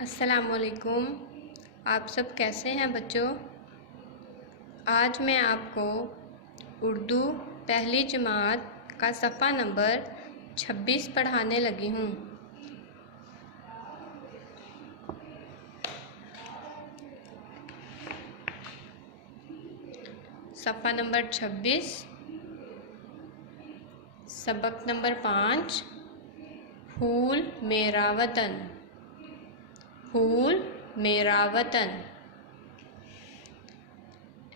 अस्सलामुअलैकुम। आप सब कैसे हैं बच्चों? आज मैं आपको उर्दू पहली जमात का सफ़ा नंबर 26 पढ़ाने लगी हूँ। सफ़ा नंबर 26, सबक नंबर 5, फूल मेरा वतन। फूल मेरा वतन।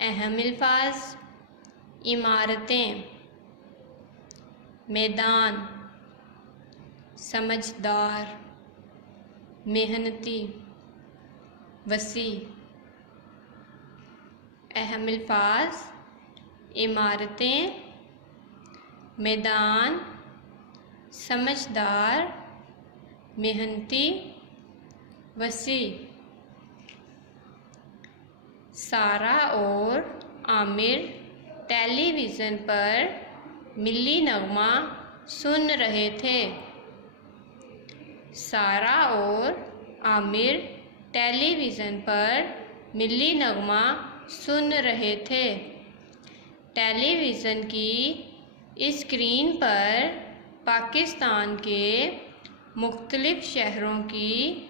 अहम अल्फाज: इमारतें, मैदान, समझदार, मेहनती, वसी। अहम अल्फाज: इमारतें, मैदान, समझदार, मेहनती, वसी। सारा और आमिर टेलीविज़न पर मिली नगमा सुन रहे थे। सारा और आमिर टेलीविज़न पर मिली नगमा सुन रहे थे। टेलीविज़न की स्क्रीन पर पाकिस्तान के मुख्तलिफ शहरों की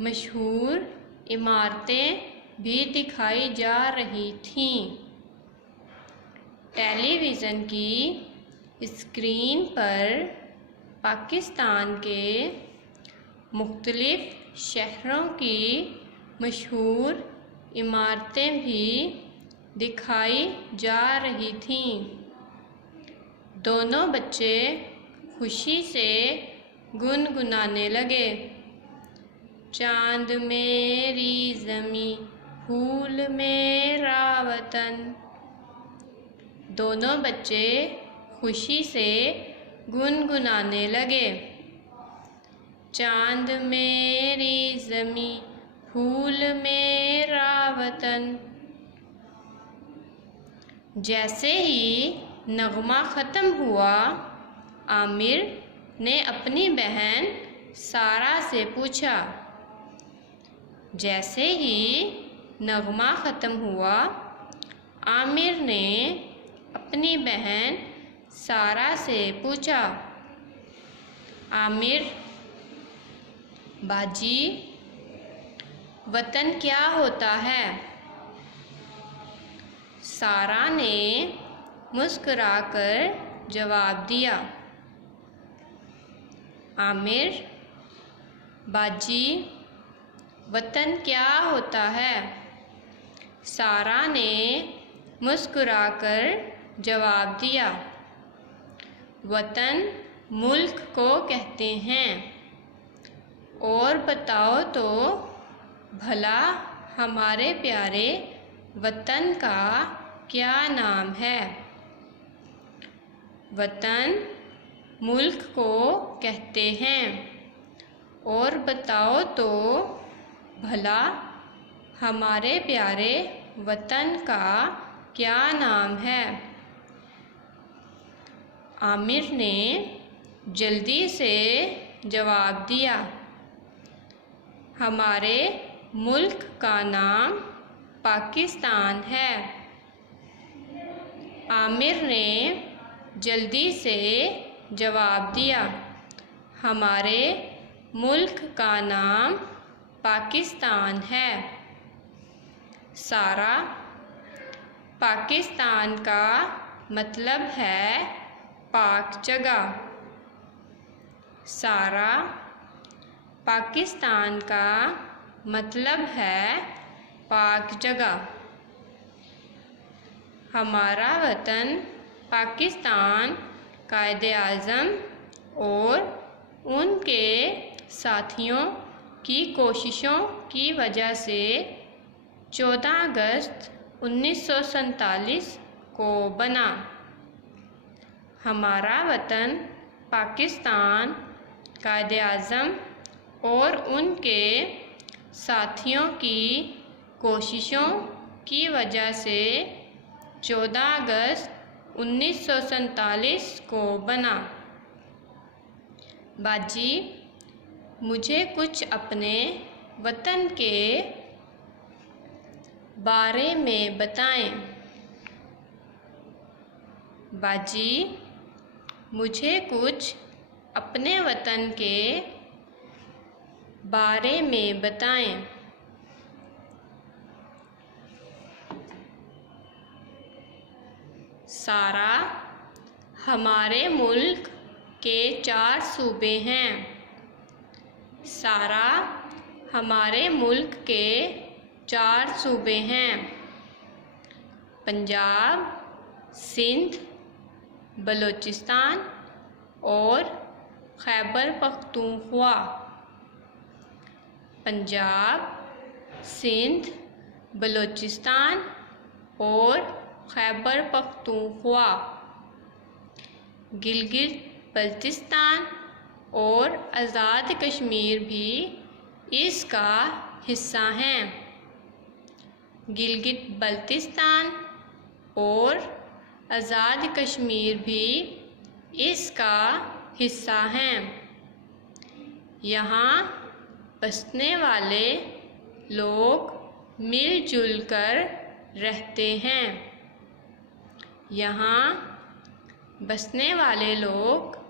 मशहूर इमारतें भी दिखाई जा रही थीं। टेलीविज़न की स्क्रीन पर पाकिस्तान के मुख्तलिफ शहरों की मशहूर इमारतें भी दिखाई जा रही थीं। दोनों बच्चे खुशी से गुनगुनाने लगे। चांद मेरी ज़मीं, फूल मेरा वतन। दोनों बच्चे खुशी से गुनगुनाने लगे। चांद मेरी ज़मीं, फूल मेरा वतन। जैसे ही नगमा ख़त्म हुआ, आमिर ने अपनी बहन सारा से पूछा। जैसे ही नगमा ख़त्म हुआ, आमिर ने अपनी बहन सारा से पूछा। आमिर: बाजी, वतन क्या होता है? सारा ने मुस्कुराकर जवाब दिया। आमिर: बाजी, वतन क्या होता है? सारा ने मुस्कुराकर जवाब दिया। वतन मुल्क को कहते हैं। और बताओ तो भला हमारे प्यारे वतन का क्या नाम है? वतन मुल्क को कहते हैं। और बताओ तो भला हमारे प्यारे वतन का क्या नाम है? आमिर ने जल्दी से जवाब दिया। हमारे मुल्क का नाम पाकिस्तान है। आमिर ने जल्दी से जवाब दिया। हमारे मुल्क का नाम पाकिस्तान है। सारा: पाकिस्तान का मतलब है पाक जगह। सारा: पाकिस्तान का मतलब है पाक जगह। हमारा वतन पाकिस्तान कायदे-आज़म और उनके साथियों की कोशिशों की वजह से 14 अगस्त 1947 को बना। हमारा वतन पाकिस्तान कायदे-आज़म और उनके साथियों की कोशिशों की वजह से 14 अगस्त 1947 को बना। बाजी, मुझे कुछ अपने वतन के बारे में बताएं। बाजी, मुझे कुछ अपने वतन के बारे में बताएं। सारा, हमारे मुल्क के 4 सूबे हैं। सारा, हमारे मुल्क के 4 सूबे हैं। पंजाब, सिंध, बलूचिस्तान और खैबर पख्तूनख्वा। पंजाब, सिंध, बलूचिस्तान और खैबर पख्तूनख्वा। गिलगित बल्तिस्तान और आज़ाद कश्मीर भी इसका हिस्सा हैं। गिलगित बल्तिस्तान और आज़ाद कश्मीर भी इसका हिस्सा हैं। यहाँ बसने वाले लोग मिलजुल कर रहते हैं। यहाँ बसने वाले लोग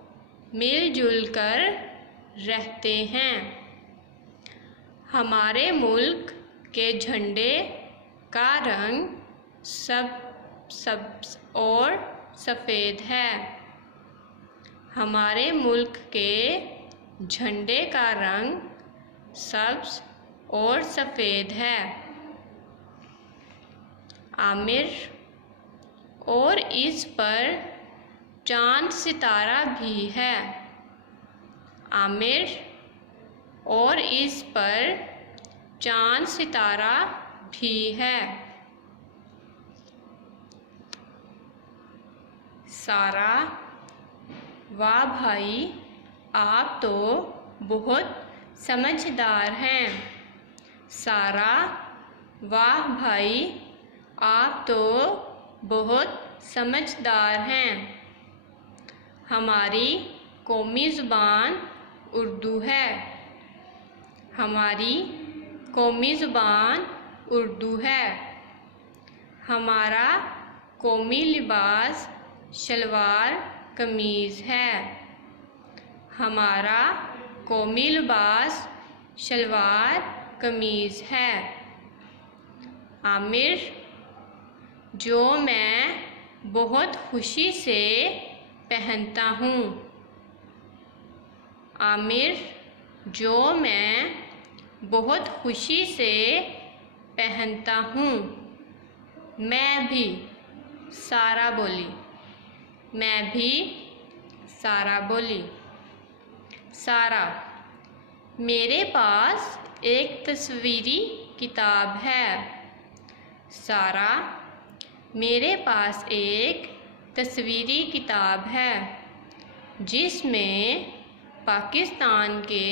मिलजुल कर रहते हैं। हमारे मुल्क के झंडे का रंग सब्ज़ और सफ़ेद है। हमारे मुल्क के झंडे का रंग सब्ज़ और सफ़ेद है। आमिर, और इस पर चाँद सितारा भी है। आमिर, और इस पर चाँद सितारा भी है। सारा, वाह भाई, आप तो बहुत समझदार हैं। सारा, वाह भाई, आप तो बहुत समझदार हैं। हमारी कौमी ज़ुबान उर्दू है। हमारी कौमी ज़ुबान उर्दू है। हमारा कौमी लिबास शलवार कमीज़ है। हमारा कौमी लिबास शलवार कमीज़ है। आमिर, जो मैं बहुत खुशी से पहनता हूँ। आमिर, जो मैं बहुत खुशी से पहनता हूँ। मैं भी, सारा बोली। मैं भी, सारा बोली। सारा, मेरे पास एक तस्वीरी किताब है। सारा, मेरे पास एक तस्वीरी किताब है जिसमें पाकिस्तान के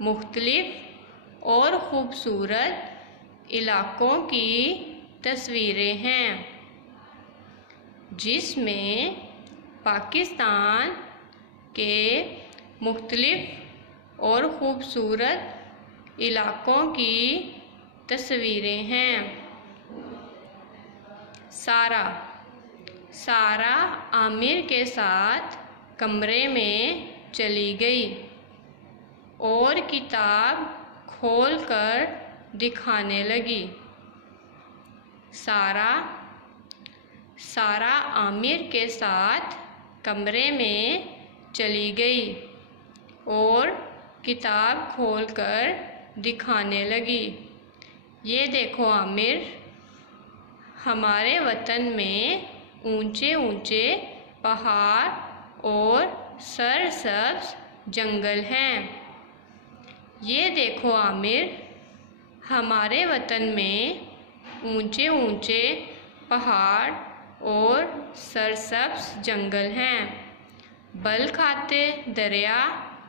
मुख्तलिफ और ख़ूबसूरत इलाक़ों की तस्वीरें हैं। जिसमें पाकिस्तान के मुख्तलिफ और ख़ूबसूरत इलाक़ों की तस्वीरें हैं। सारा, सारा आमिर के साथ कमरे में चली गई और किताब खोलकर दिखाने लगी। सारा, सारा आमिर के साथ कमरे में चली गई और किताब खोलकर दिखाने लगी। ये देखो आमिर, हमारे वतन में ऊंचे ऊंचे पहाड़ और सरसब्ज जंगल हैं। ये देखो आमिर, हमारे वतन में ऊंचे ऊंचे पहाड़ और सरसब्ज जंगल हैं। बल खाते दरिया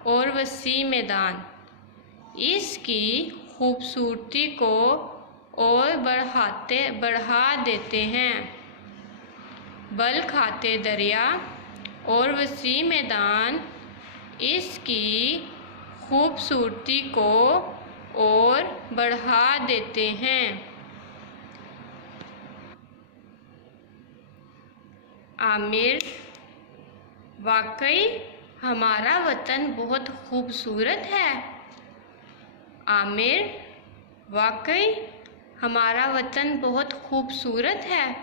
और वसी मैदान इसकी खूबसूरती को और बढ़ा देते हैं। बल खाते दरिया और वसी मैदान इसकी खूबसूरती को और बढ़ा देते हैं। आमिर, वाकई हमारा वतन बहुत खूबसूरत है। आमिर, वाकई हमारा वतन बहुत खूबसूरत है।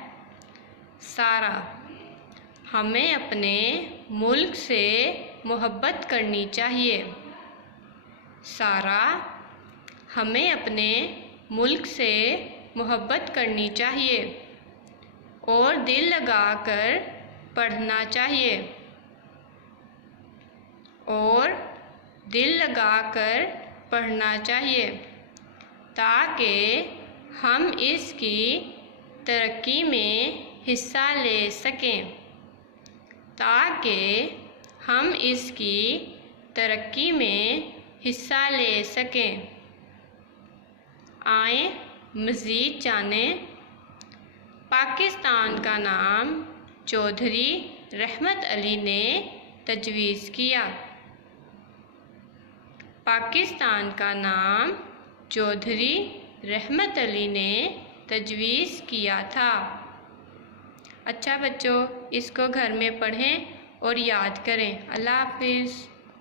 सारा, हमें अपने मुल्क से मोहब्बत करनी चाहिए। सारा, हमें अपने मुल्क से मोहब्बत करनी चाहिए और दिल लगाकर पढ़ना चाहिए। और दिल लगाकर पढ़ना चाहिए ताकि हम इसकी तरक्की में हिस्सा ले सकें। ताकि हम इसकी तरक्की में हिस्सा ले सकें। आए मज़ीद जानें। पाकिस्तान का नाम चौधरी रहमत अली ने तजवीज़ किया। पाकिस्तान का नाम चौधरी रहमत अली ने तजवीज़ किया था। अच्छा बच्चों, इसको घर में पढ़ें और याद करें। अल्लाह हाफिज़।